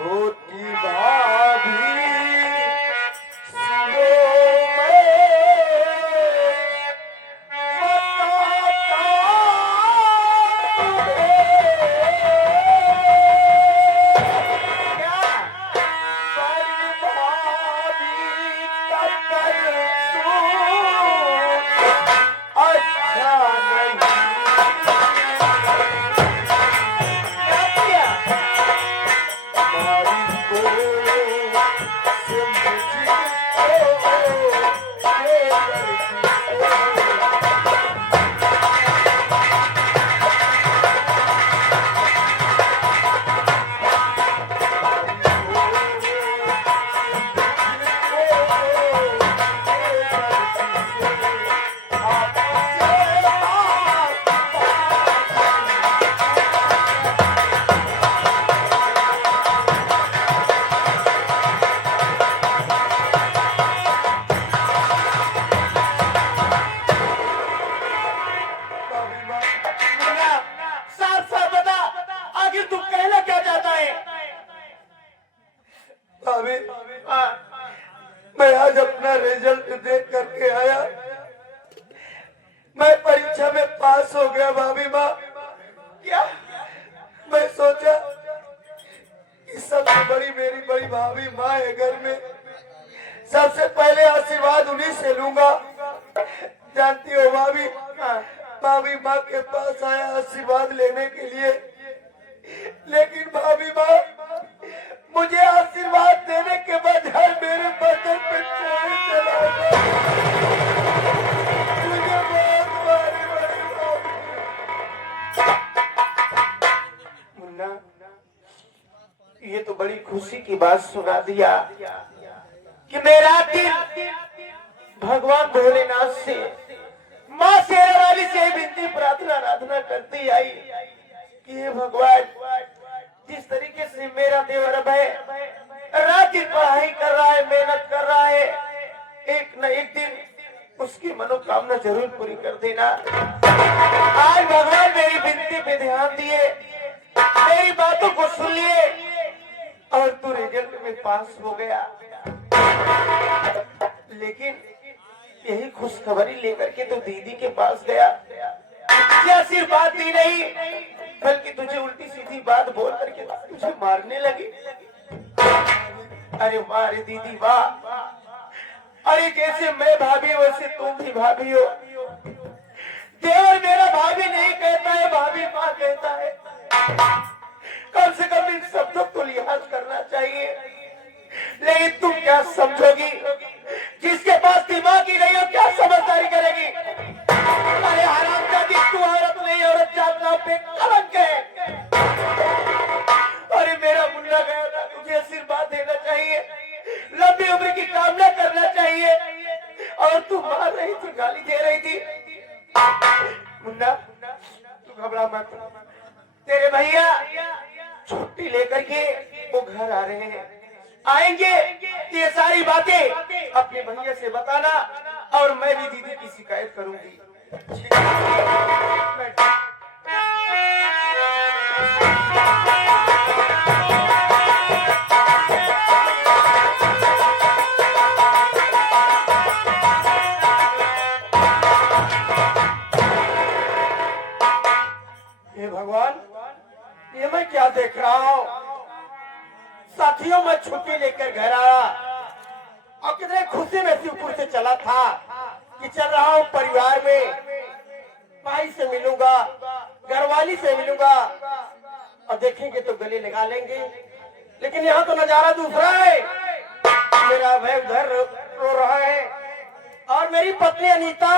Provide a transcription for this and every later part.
छोटी भाभी सुनो मैं बताता तुम्हें। क्या बड़ी भाभी का करतूत अच्छा भाभी, मैं आज अपना रिजल्ट देख करके आया। मैं परीक्षा में पास हो गया भाभी माँ। क्या मैं सोचा कि सबसे बड़ी मेरी बड़ी भाभी माँ है घर में, सबसे पहले आशीर्वाद उन्हीं से लूंगा। जानती हो भाभी, भाभी माँ के पास आया आशीर्वाद लेने के लिए, लेकिन भाभी माँ मुझे आशीर्वाद देने के बजाय मेरे बदन पे चोरी चला गया। मुझे बहुत मारी बड़ी भाभी। मुन्ना, ये तो बड़ी खुशी की बात सुना दिया कि मेरा दिल भगवान भोलेनाथ से, माँ शेरावाली से विनती प्रार्थना आराधना करती आई कि हे भगवान, जिस तरीके से मेरा देवर अभय रात दिन पढ़ाई कर रहा है, मेहनत कर रहा है, एक न एक दिन उसकी मनोकामना जरूर पूरी कर देना। आज भगवान मेरी विनती पे ध्यान दिए, मेरी बातों को सुन लिए और तू रिजल्ट में पास हो गया। लेकिन यही खुशखबरी लेकर के तो दीदी के पास गया, क्या सिर्फ बात ही नहीं बल्कि तुझे उल्टी सीधी बात बोल करके तुझे मारने लगी। अरे वाह रे दीदी वाह, अरे जैसे मैं भाभी वैसे तुम भी भाभी हो। देवर मेरा भाभी नहीं कहता है, भाभी माँ कहता है। कम से कम इन शब्दों को लिहाज करना चाहिए। लेकिन तुम क्या समझोगी, जिसके पास दिमाग ही नहीं हो क्या समझदारी करेगी। अरे हरामजादी, तू औरत नहीं, औरत जात नाम पे कलंक है। अरे मेरा मुन्ना गया था, तुझे आशीर्वाद देना चाहिए, लंबी उम्र की कामना करना चाहिए, और तू मार रही थी, गाली दे रही थी। मुन्ना तू घबरा मत, तेरे भैया छुट्टी लेकर के वो घर आ रहे हैं, आएंगे। ये सारी बातें अपने भैया से बताना और मैं भी दीदी की शिकायत करूंगी। हे भगवान, ये मैं क्या देख रहा हूँ। साथियों, मैं छुट्टी लेकर घर आया और कितने खुशी में शिवपुर से चला था कि चल रहा हूँ परिवार में, भाई से मिलूंगा, घरवाली से मिलूंगा और देखेंगे तो गले लगा लेंगे। लेकिन यहाँ तो नजारा दूसरा है। मेरा भाई उधर रो रहा है और मेरी पत्नी अनीता,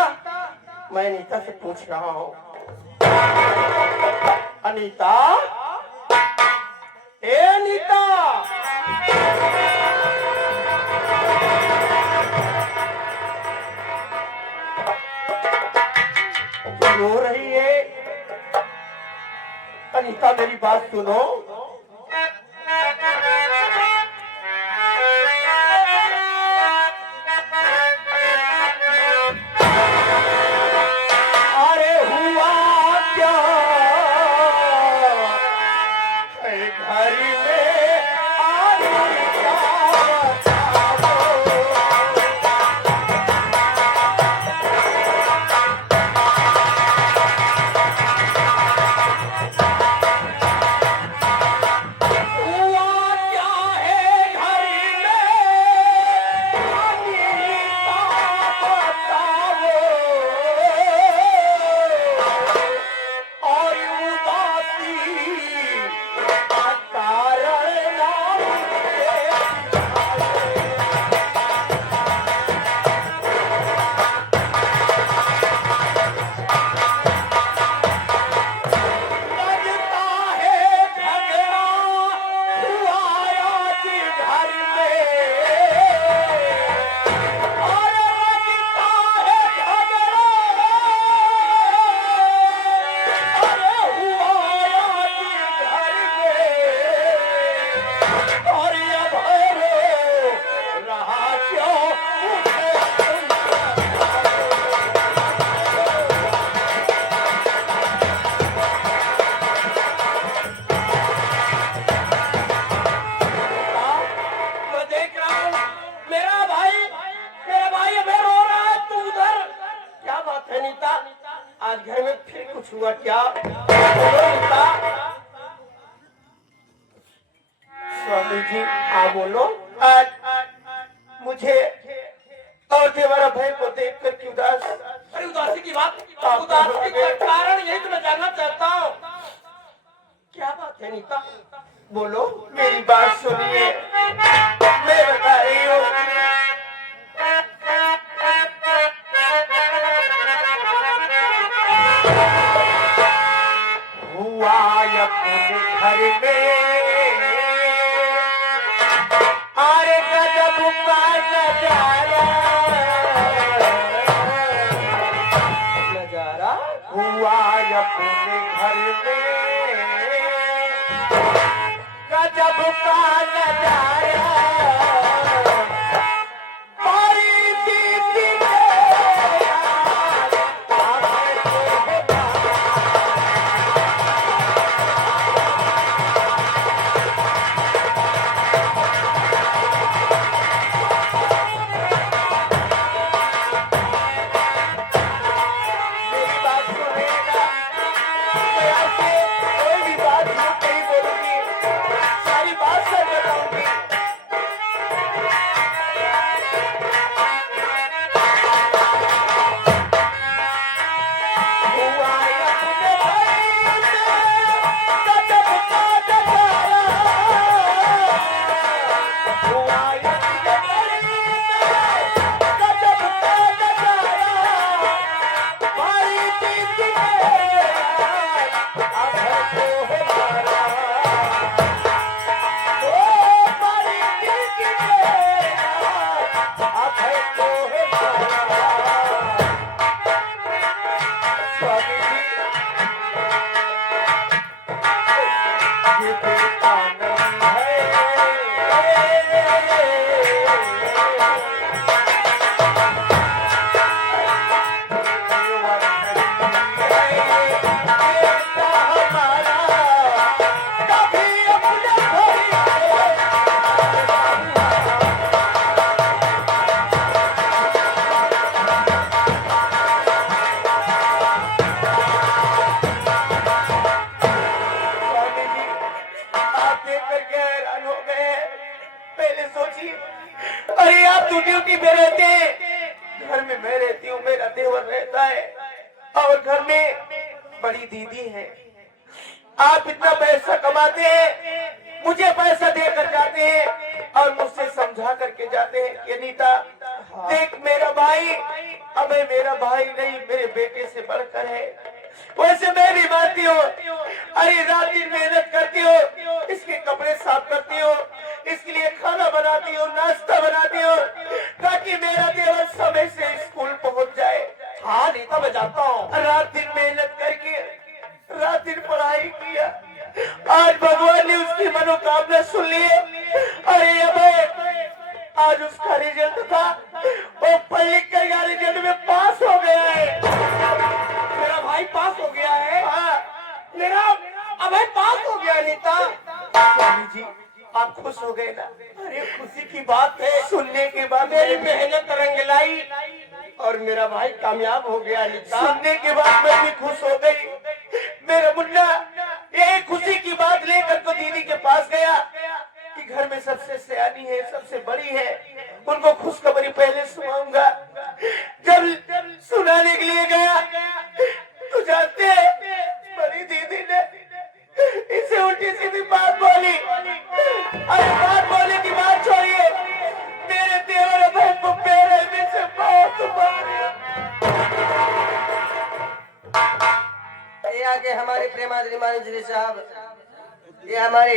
मैं अनीता से पूछ रहा हूँ, अनीता, ए अनीता, रो रही है? अनीता मेरी बात सुनो। अरे हुआ क्या, घर में आ हुआ क्या? बोलो नीता। स्वामी जी आप बोलो। आज मुझे और देवरा भाई को देखकर क्यों उदास? अरे उदासी की बात, उदासी का कारण यही तो मैं जानना चाहता हूँ। क्या बात है नीता? बोलो। मेरी बात सुनिए, मैं बता रही हूँ। हुआ अपने घर में अरे गजब का नजारा, नजारा हुआ अपने घर में गजब का नजारा। मारी दीदी ने मेरी बात सुनेगा। मैं आपसे कोई भी बात झूठ नहीं बोलूंगी, सारी बात सच बताऊंगी। हुआ अपने घर में गजब का नजारा, हुआ अपने घर में गजब का नजारा। मारी दीदी ने अब को है मारा, ओ मारी दीदी ने अब को है मारा। स्वामी जी ये बेटा नहीं स्वामी जी आप देख करके हैरान हो गए। पहले सोचिए, अरे आप तो ड्यूटी पे रहते हैं, घर में मैं रहती हूँ, मेरा देवर रहता है और घर में बड़ी दीदी है। आप इतना पैसा कमाते हैं, मुझे पैसा देकर जाते हैं और मुझसे समझा करके जाते हैं कि नीता देख मेरा भाई, अबे मेरा भाई नहीं मेरे बेटे से बढ़कर है। वैसे मैं भी मानती हूँ, अरे रात दिन मेहनत करती हो, इसके कपड़े साफ करती हो, इसके लिए खाना बनाती हो, नाश्ता बनाती हो, ताकि मेरा देवर समय से स्कूल पहुँच जाए। हाँ नीता मैं जानता हूँ। रात दिन मेहनत करके रात दिन पढ़ाई किया, आज भगवान ने उसकी मनोकामना सुन ली है। अरे अबे आज उसका रिजल्ट था, वो पढ़ लिख कर रिजल्ट में पास हो गया है। मेरा भाई पास हो गया है। हाँ, मेरा अभय पास हो गया नीता। स्वामी जी आप खुश हो गए ना? अरे खुशी की बात है, सुनने के बाद मेरी मेहनत रंग लाई और मेरा भाई कामयाब हो गया नीता। सुनने के बाद मैं भी खुश हो गई। मेरा मुन्ना यही खुशी की बात लेकर तो दीदी के पास गया कि घर में सबसे सियानी है, सबसे बड़ी है, उनको खुशखबरी पहले सुनाऊंगा। जब सुनाने के लिए गया तो जानते हैं बड़ी दीदी ने इसे उल्टी सीधी बात बोली। अरे बात बोले की बात छोड़िए, मेरे देवर भाई को मेरे में से बहुत मारे। ये आगे हमारे प्रेमाद्री जी साहब, ये हमारे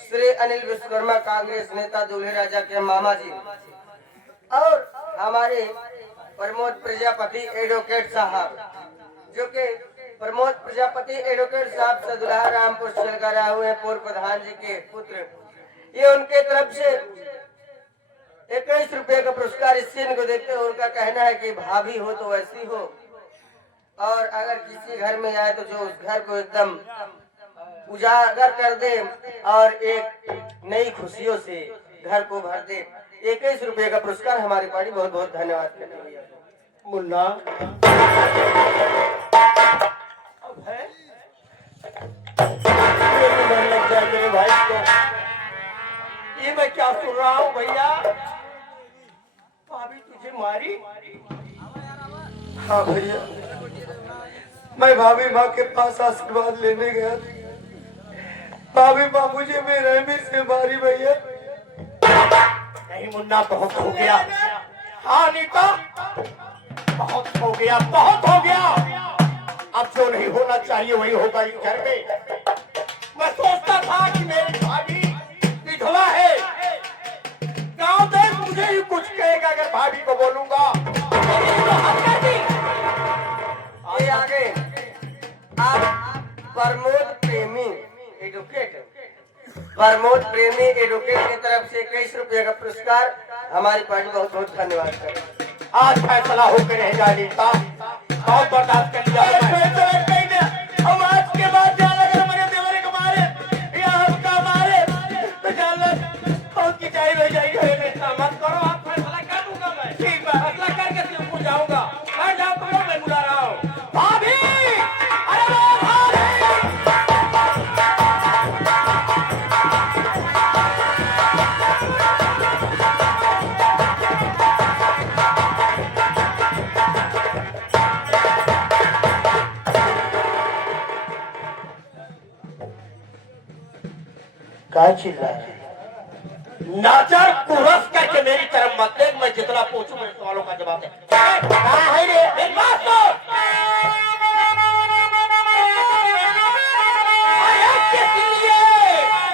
श्री अनिल विश्वकर्मा कांग्रेस नेता दूल्हे राजा के मामा जी और हमारे प्रमोद प्रजापति एडवोकेट साहब, जो कि प्रमोद प्रजापति एडवोकेट साहब से दुल्हा रामपुर चलकर आए हुए पूर्व प्रधान जी के पुत्र, ये उनके तरफ से 21 रुपए का पुरस्कार इस सीन को देखते हुए उनका कहना है कि भाभी हो तो वैसी हो, और अगर किसी घर में आए तो जो उस घर को एकदम उजागर कर दे और एक नई खुशियों से घर को भर दे। 21 रुपए का पुरस्कार हमारी पार्टी बहुत बहुत धन्यवाद करती है। मुन्ना मेरी मन लग जाए मेरे भाई को। ये मैं क्या सुन रहा हूँ भैया? भाभी तुझे मारी? हाँ भैया, मैं भाभी माँ के पास आशीर्वाद लेने गया। भाभी माँ मुझे बेरहमी से मारी भैया। नहीं मुन्ना, बहुत हो गया। हाँ नीता, बहुत हो गया, बहुत हो गया। अब जो नहीं होना चाहिए वही होगा इस घर में। मैं सोचता था कि मेरी भाभी विधवा है, गांव देश मुझे ही कुछ कहेगा अगर भाभी को बोलूंगा। ये आगे आप प्रमोद प्रेमी एडवोकेट, प्रमोद प्रेमी एडवोकेट की तरफ से 21 रुपये का पुरस्कार हमारी पार्टी बहुत बहुत धन्यवाद करती है। आज फैसला होकर रह जाए नीता, बहुत बर्दाश्त कर लिया अब आज के बाद जान अगर मेरे देवरे को मारे या हमका मारे तो जान बहुत की चाहिए रह जाएगी। मत करो, आप फैसला कर दूंगा मैं। ठीक है, फैसला करके तुमको जाऊंगा। मैं जाऊँ तो मैं बुला रहा हूँ भाभी। अरे वो भाभी, क्या चिल्ला रहा है? नाचर कुरस करके मेरी तरफ मत देख। मैं जितना पूछूं मेरे सवालों का जवाब दे। कहाँ है रे? एक बात तो आया किस लिए?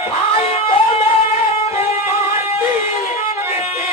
भाई को मैंने मारती किसी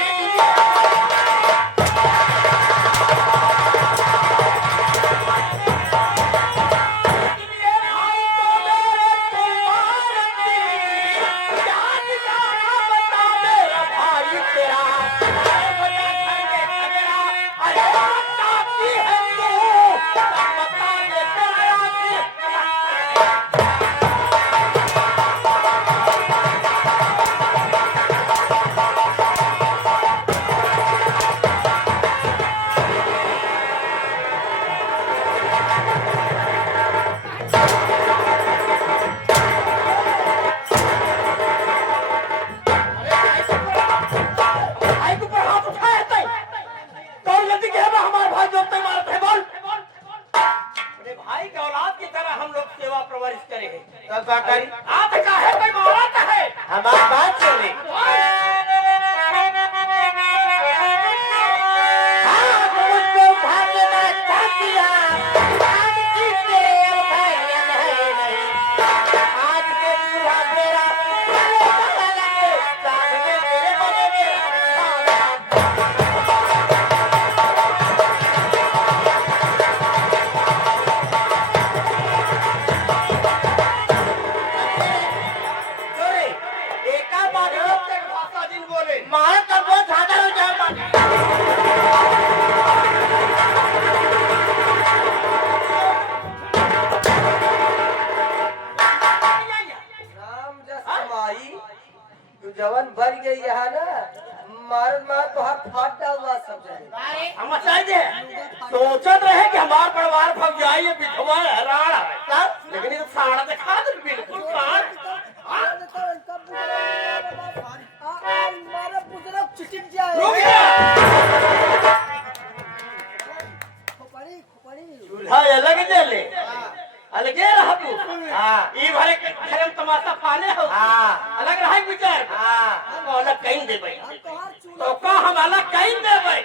हमारी बात चले। हाँ, तो मुझको उठा के मैं चाह दिया। आज जीते अब भैया नहीं। आज के चूल्हा मेरा, चले लगे, साथ में मेरे बने मेरा। मार कर बहुत ज्यादा हो जाए। राम जस माई तू जवान बढ़ गई है ना, मार मार तो हाथ फाट हुआ सब जगह। हम चाहिए सोचत रहे कि हमार परिवार भग जाए, ये विधवा हैरान है तब, लेकिन ये साड़ा दिखा दे बिल्कुल साड़। रुक जा, चूल्हा अलग जले अलगे रह तू। ई भरे के खरम तमाशा पाले हो। अलग रह विचार। हम अलग कहीं दे भाई, तो का हम अलग कहीं दे भाई,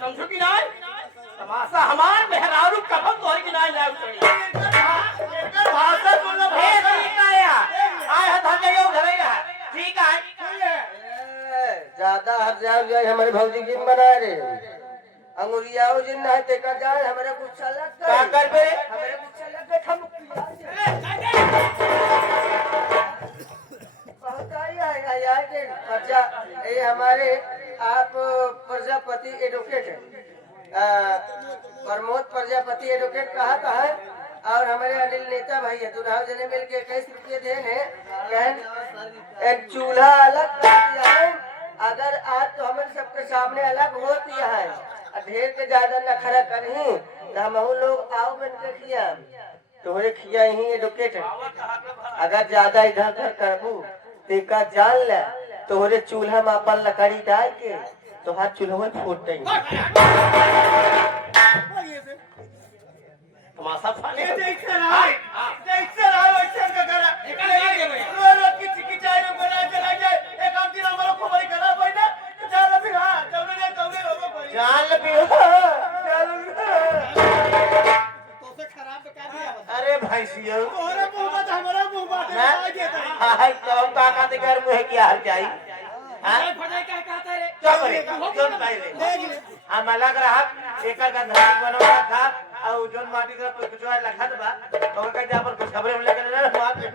समझो कि नहीं? तमाशा हमार मेहरारू कफन तोहर की नहीं लाग चढ़ी। भाषा सुन लो भाई, ठीक आया आए हथा गयो घरे का। ठीक है, ज्यादा हर जाए हमारे भौजी की बना रे अंगुरियाओ जिन है ते का जाए हमारे कुछ अलग क्या कर बे? हमारे कुछ अलग है। हम प्रजा ये हमारे आप प्रजापति एडवोकेट है, प्रमोद प्रजापति एडवोकेट कहा है और हमारे अनिल नेता भाई है, दोनों जने मिल के 21 रुपये देने एक चूल्हा अलग कर दिया है। अगर आज तो हमारे सबके सामने अलग हो दिया है, ढेर के ज्यादा नखरा करही तो हम लोग आओ बन के किया तोहरे खिया ही एडवोकेट है। अगर ज्यादा इधर उधर करबू तेका जान ले, तोहरे चूल्हा में अपन लकड़ी डाल के तोहार चूल्हा फूट देंगे। तमाशा फाले अरे भाई सिया मुहे क्या हाल जाई हम अलग रहा एक का धारी बनवा था और जोन माटी का कुछ लखत बा तो का जा पर कुछ खबरें लेके ना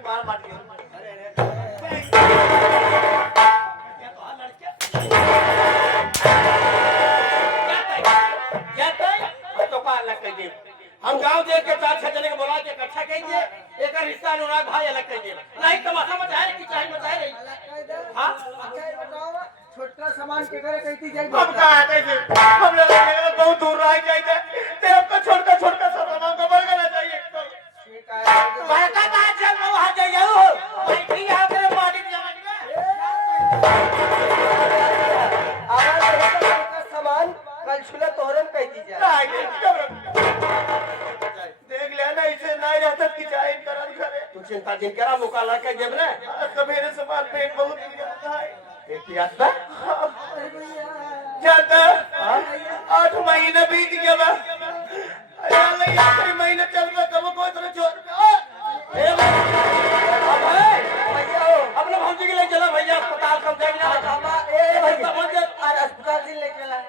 मार माटी हम गांव देख के 4-6 जने के बोला के इकट्ठा कहिए एक रिश्ता अनुराग भाई अलग कहिए नहीं तमाशा मचाए कि चाहे मचाए नहीं हां छोटा सामान के करे कहती जाए हम कहां कैसे हम लोग बहुत दूर रह गए थे ते आपका छोटा छोटा सा सामान को बढ़ गया चाहिए तो ठीक है बड़का कहां चल वहां जाइयो भाई की यहां पे पार्टी जमा आवाज का सामान कल छुला तोहरम कहती जाए। देख लेना इसे नहीं रहता कि चाहे करल करे तू चिंता जिन करा मुकाला के जब ने मेरे सामान पेट बहुत ज्यादा है एक यात्रा जाता 8 महीने बीत गया बा अरे आखिरी महीना चल रहा कब कोई तरह चोर ए भाई अब लोग भौजी के लिए चला भैया अस्पताल कब जाएंगे ए भैया आज अस्पताल से ले चला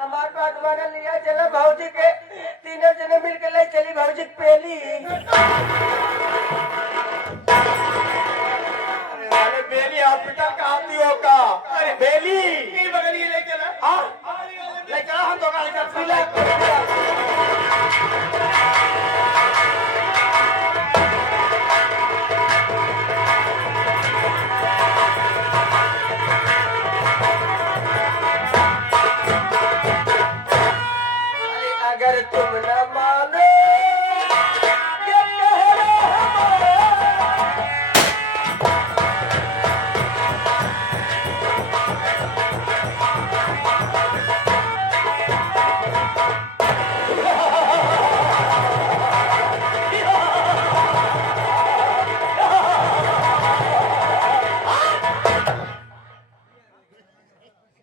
हमार बात माना लिया चला भौजी के तीनों जने मिल के ले चली भौजी पेली। अरे बेली हॉस्पिटल का आती होगा अरे बेली नहीं बगल ये ले चला हां ले चला हम तो गाड़ी का पिला अगर तुम न मानो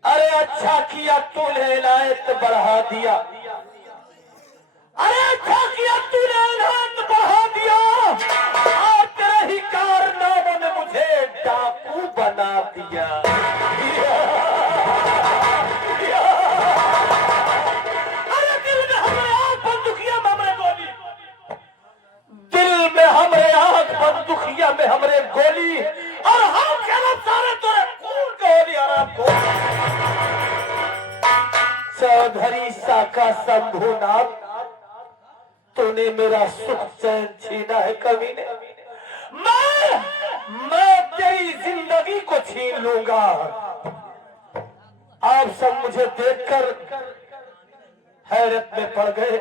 अरे अच्छा किया तूने इनायत बढ़ा दिया अरे अच्छा किया तूने इनायत बढ़ा दिया और तेरे ही कारनामों ने मुझे डाकू बना दिया अरे दिल में हमरे आँख बंदूकिया में हमरे गोली दिल में हमरे आँख बंदूकिया में हमरे गोली और हम खेला सारे तोरे खून गोली आराम को चौधरी साका शंभुनाथ तूने मेरा सुख चैन छीना है कभी ने मैं तेरी जिंदगी को छीन लूंगा। आप सब मुझे देखकर हैरत में पड़ गए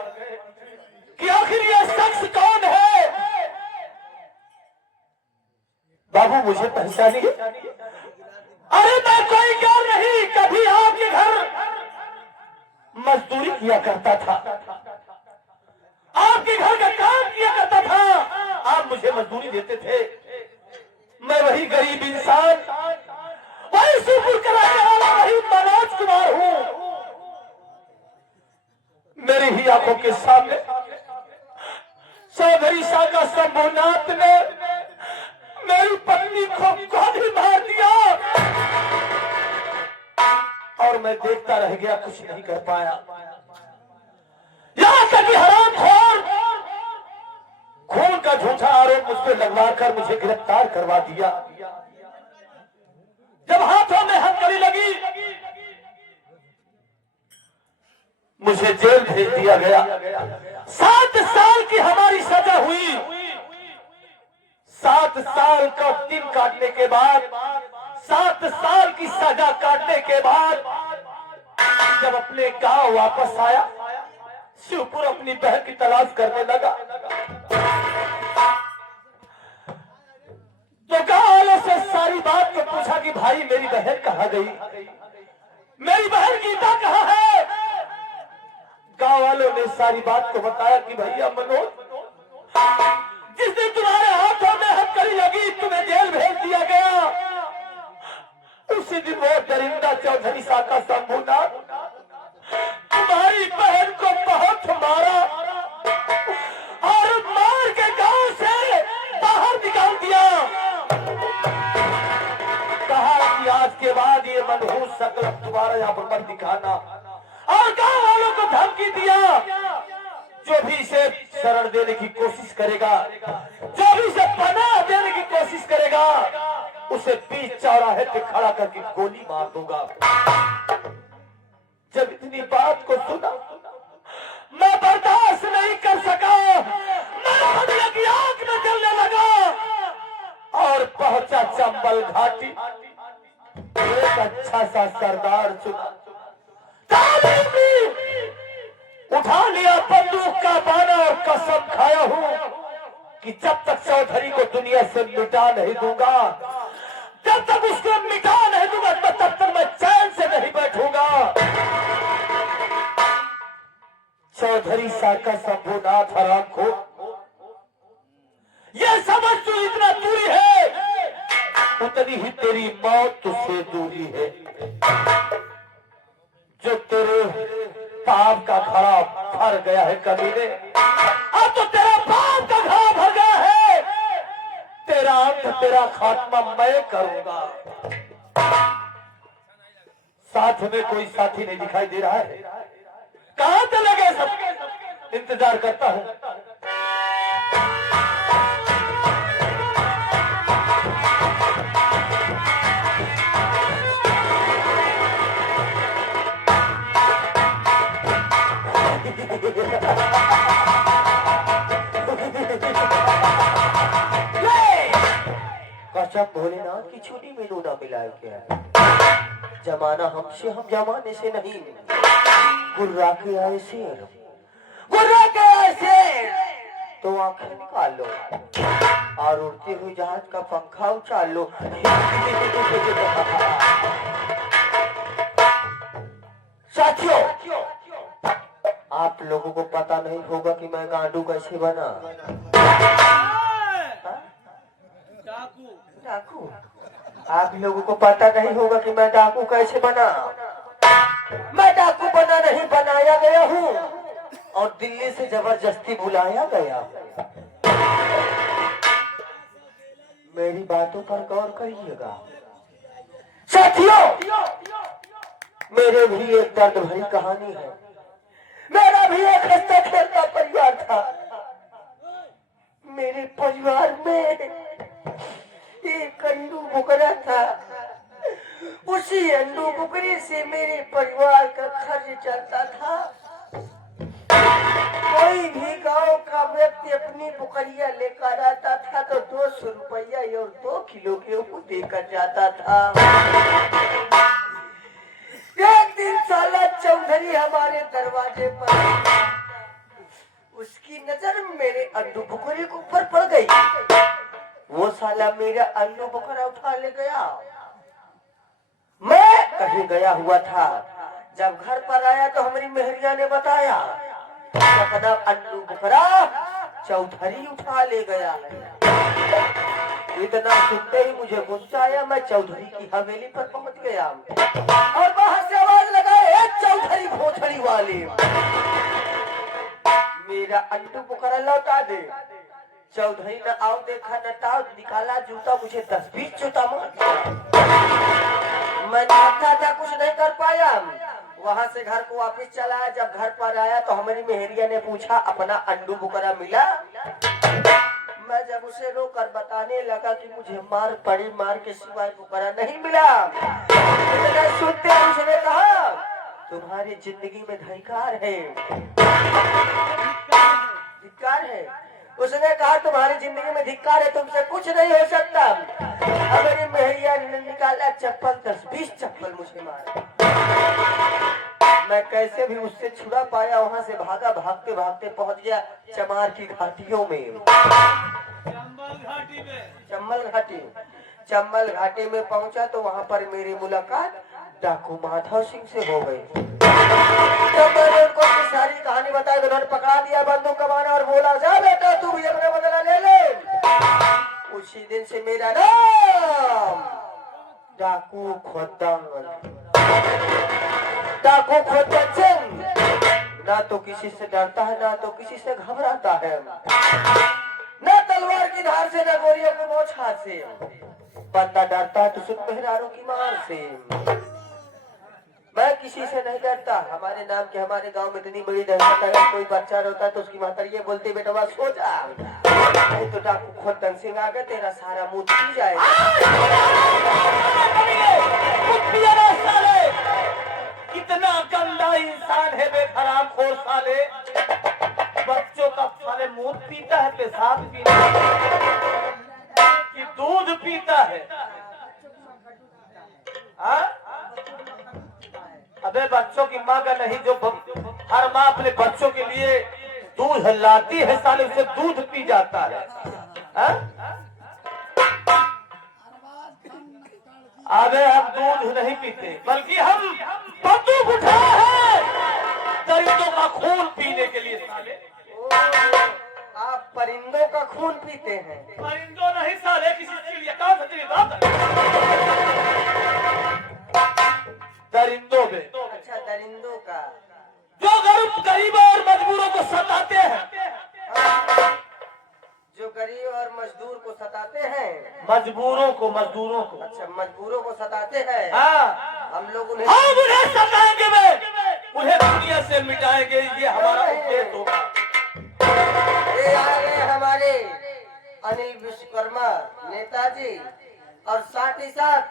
कि आखिर ये शख्स कौन है। बाबू मुझे पहचानिए अरे मैं कोई गैर नहीं कभी आपके घर मजदूरी किया करता था आपके घर का काम किया करता था आप मुझे मजदूरी देते थे मैं वही गरीब इंसान वही सुपुर कराने वाला वही मनोज कुमार हूँ। मेरी ही आंखों के सामने चौधरी साका शंभुनाथ ने मेरी पत्नी को गोली मार दिया और मैं देखता रह गया कुछ नहीं कर पाया। यहाँ तक कि हरामखोर खून का झूठा आरोप मुझ पर लगवाकर मुझे गिरफ्तार करवा दिया। जब हाथों में हथकड़ी लगी मुझे जेल भेज दिया गया। 7 साल की हमारी सजा हुई। 7 साल का दिन काटने के बाद 7 साल की सजा काटने के बाद जब अपने गांव वापस आया शिवपुर अपनी बहन की तलाश करने लगा। भाई मेरी बहन कहाँ गई, मेरी बहन गीता कहाँ है। गांव वालों ने सारी बात को बताया कि भैया मनोज, जिस दिन तुम्हारे हाथों में हथकड़ी लगी तुम्हें जेल भेज दिया गया, उसी दिन वो दरिंदा चौधरी साका शंभूनाथ तुम्हारी बहन को बहुत मारा और मार के गांव से बाहर निकाल दिया। कहा कि आज के बाद ये मनहूस शक्ल दोबारा यहाँ पर मत दिखाना, और गांव वालों को धमकी दिया जो भी इसे शरण देने की कोशिश करेगा, जो भी इसे पनाह देने की कोशिश करेगा, उसे बीच चौराहे पे खड़ा करके गोली मार दूंगा। जब इतनी बात को सुना मैं बर्दाश्त नहीं कर सका, मैं हदिया की आग में जलने लगा और पहुंचा चंबल घाटी। एक अच्छा सा सरदार चुना, उठा लिया बंदूक का बाना और कसम खाया हूं कि जब तक चौधरी को दुनिया से मिटा नहीं दूंगा, जब तक उसको मिटा नहीं दूंगा, तब तक मैं चैन से नहीं बैठूंगा। चौधरी साका शंभूनाथ हराम को यह समझ तू इतना दूरी है, उतनी ही तेरी मौत तुझसे दूरी है। जो तेरे पाप का घड़ा भर गया है कमीने, अब तो तेरा पाप का घड़ा भर गया है, तेरा अंत तेरा खात्मा मैं करूंगा। साथ में कोई साथी नहीं दिखाई दे रहा है, कहां चले गए सब, इंतजार करता हूं। कसम भोलेनाथ की छुट्टी में नूना मिलाए क्या, जमाना हमसे हम जमाने से नहीं। गुर्रा के आए शेर, गुर्रा के आए शेर, तो आंखें निकाल लो और उड़ते हुए जहाज का पंखा उछाल लो। साथियों, आप लोगों को पता नहीं होगा कि मैं गांडू कैसे बना। डाकू, आप लोगों को पता नहीं होगा कि मैं डाकू कैसे बना। मैं डाकू बना नहीं, बनाया गया हूँ और दिल्ली से जबरदस्ती बुलाया गया। मेरी बातों पर गौर करिएगा साथियों, मेरे भी एक दर्द भरी कहानी है। मेरा भी एक हंसता खेलता परिवार था। मेरे परिवार में एक अंडू बुकरा था। उसी अंडू बुकरे से मेरे परिवार का खर्च चलता था। कोई भी गांव का व्यक्ति अपनी बुकरिया लेकर आता था तो 200 रुपया और 2 किलो गेहूं देकर जाता था। एक दिन साला चौधरी हमारे दरवाजे पर, उसकी नजर मेरे अंडू बुकरे के ऊपर पड़ गई। वो साला मेरा अंडू बुकरा उठा ले गया। मैं कहीं गया हुआ था। जब घर पर आया तो हमारी मेहरिया ने बताया अपना अंडू बुकरा चौधरी उठा ले गया है। इतना सुनते ही मुझे गुस्सा आया। मैं चौधरी की हवेली पर पहुंच गया और बाहर से आवाज लगाए, चौधरी भोसड़ी वाले, मेरा अंडू बुकरा लौटा दे। चौधरी ने आओ देखा न ताव, निकाला जूता, मुझे 10-20 जूता मार दिया। मैं नाचता था, कुछ नहीं कर पाया। वहां से घर को वापिस चला। जब घर पर आया तो हमारी मेहरिया ने पूछा अपना अंडू बुकरा मिला। मैं जब उसे रोकर बताने लगा कि मुझे मार पड़ी, मार के सिवाय बुकरा नहीं मिला। सुनते उसने कहा तुम्हारी जिंदगी में धिक्कार है, धिक्कार है। उसने कहा तुम्हारी जिंदगी में धिक्कार है, तुमसे कुछ नहीं हो सकता। हमारी मेहरिया ने निकाला चप्पल, 10-20 चप्पल मुझे मारा। मैं कैसे भी उससे छुड़ा पाया। वहां से भागा, भागते भागते पहुंच गया चमार की घाटियों में, चंबल घाटी। चंबल घाटी में पहुंचा तो वहां पर मेरी मुलाकात डाकू माधव सिंह से हो गई। तो मैंने उनको अपनी सारी कहानी बताई। उन्होंने पकड़ा दिया बंदूक कमाना और बोला, जा बेटा तू भी अपना बदला ले ले। उसी दिन से मेरा नाम डाकू खोदन सिंह। ना तो किसी से डरता है, ना तो किसी से घबराता है, न तलवार की धार से, न गोलियों की बौछार से। बंदा डरता है तो सिर्फ मेहरारों की मार से। मैं किसी से नहीं डरता। हमारे नाम के हमारे गांव में इतनी बड़ी दहशत है, अगर कोई बच्चा रोता है तो उसकी माता ये बोलती, बेटा बस सो जा, नहीं तो डाकू खोदन सिंह आ गया, तेरा सारा मुंह पी जाएगा। कितना गंदा इंसान है बेहराम खोर साले। बच्चों का साले मुंह पीता है, पेशाब पीता है कि दूध पीता है। अबे बच्चों की माँ का नहीं, जो हर माँ अपने बच्चों के लिए दूध लाती है साले, उसे दूध पी जाता है। अबे हम दूध नहीं पीते, बल्कि हम बंदूक उठाए हैं दरिंदों का खून पीने के लिए साले। आप परिंदों का खून पीते हैं? परिंदों नहीं साले, किसी के लिए कौन सा दरिंदों में। अच्छा, दरिंदों का। जो गरीबों और मजबूरों को सताते हैं, जो गरीब और मजदूर को सताते हैं। मजदूरों को। अच्छा, मजबूरों को सताते हैं। हाँ, हम लोग उन्हें सताएंगे, उन्हें दुनिया से मिटाएंगे, ये हमारा उद्देश्य होगा। ये आ गए हमारे अनिल विश्वकर्मा नेताजी, और साथ ही साथ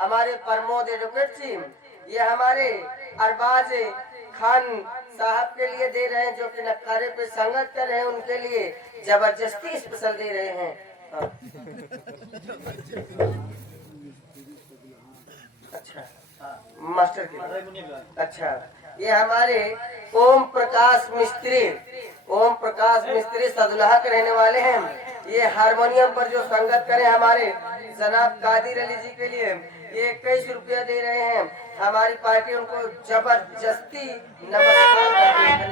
हमारे प्रमोद एडवोकेट जी। ये हमारे अरबाज खान साहब के लिए दे रहे हैं, जो कि नक्कारे पे संगत कर रहे हैं, उनके लिए जबरदस्ती स्पेशल दे रहे हैं। अच्छा, मास्टर के। अच्छा, ये हमारे ओम प्रकाश मिस्त्री सदुल्लाह के रहने वाले हैं। ये हारमोनियम पर जो संगत करें हमारे जनाब कादिर अली जी के लिए ये 21 रुपया दे रहे हैं। हमारी पार्टी उनको जबरदस्ती नमस्कार करती है।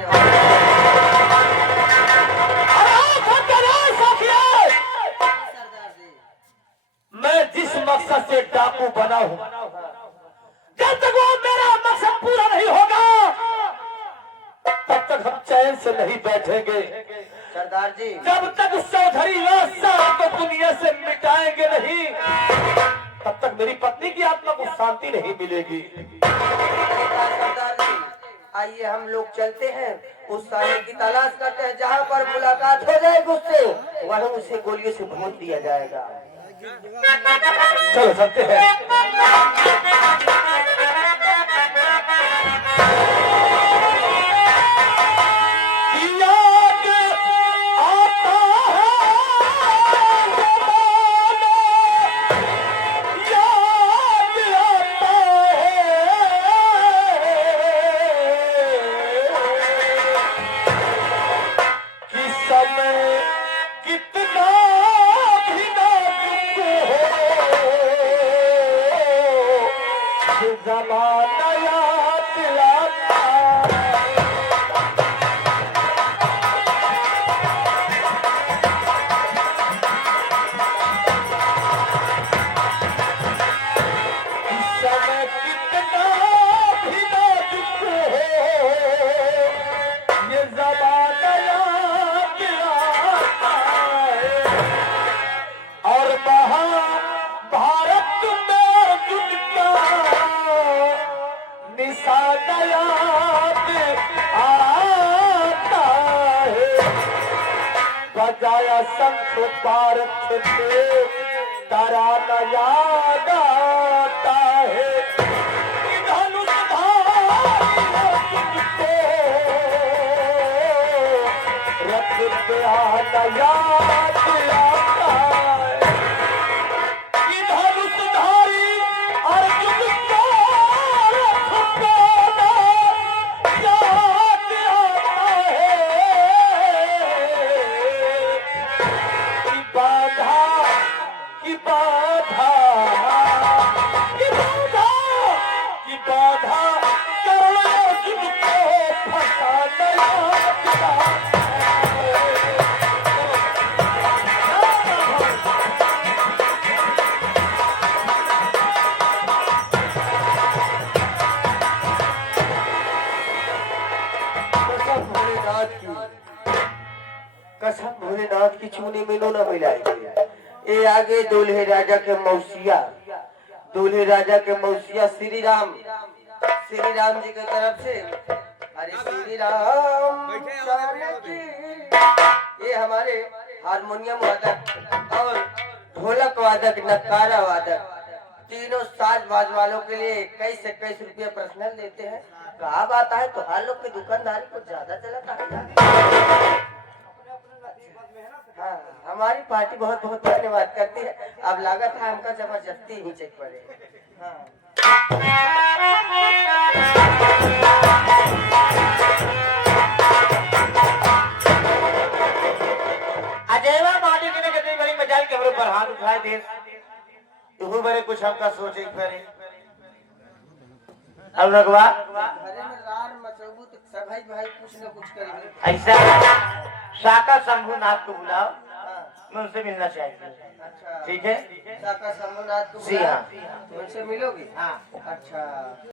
मैं जिस मकसद से डाकू बना हूँ, जब तक वो मेरा मकसद पूरा नहीं होगा तब तक हम चैन से नहीं बैठेंगे। सरदार जी, जब तक चौधरी साहब को दुनिया से मिटाएंगे नहीं, तब तक मेरी पत्नी की आत्मा को शांति नहीं मिलेगी। सरदार जी, आइए हम लोग चलते हैं, उस साले की तलाश करते हैं, जहाँ पर मुलाकात हो जाएगी उससे, वहीं उसे गोलियों से भून दिया जाएगा। चलो चलते हैं। बजाया शंख भारत से तारा न याद आता है, रख याद आता है। धनुषधारी अर्जुन को रथ प्याला याद आता है। की बाधा कसम भोलेनाथ की चूने में नो न मिलाई। ये आगे दूल्हे राजा के मौसिया, दूल्हे राजा के मौसिया श्री राम जी की तरफ से अरे श्री राम जानकी, ये हमारे हारमोनियम वादक और ढोलक वादक नगारा वादक तीनों साज बाज वालों के लिए 21 रुपया पर्सनल देते हैं। कहा बात है तो हर लोग की दुकानदारी कुछ ज्यादा चलता है। हाँ, हमारी पार्टी बहुत बहुत धन्यवाद करती है। अब लागत है हमका जबरदस्ती ही चेक पड़े। हाँ। अजयवा मालिक ने कितनी बड़ी मजाल के हमरे पर हाथ उठाए दे, तू बड़े कुछ हमका सोचे करे। अब रघुआ घरे में रार मचबू तो सभाई भाई कुछ न कुछ करेंगे। ऐसा शाका शंभुनाथ को बुलाओ, हाँ। मैं उनसे मिलना चाहिए। अच्छा ठीक है, शाका शंभुनाथ को जी हाँ। उनसे मिलोगे? हाँ। अच्छा।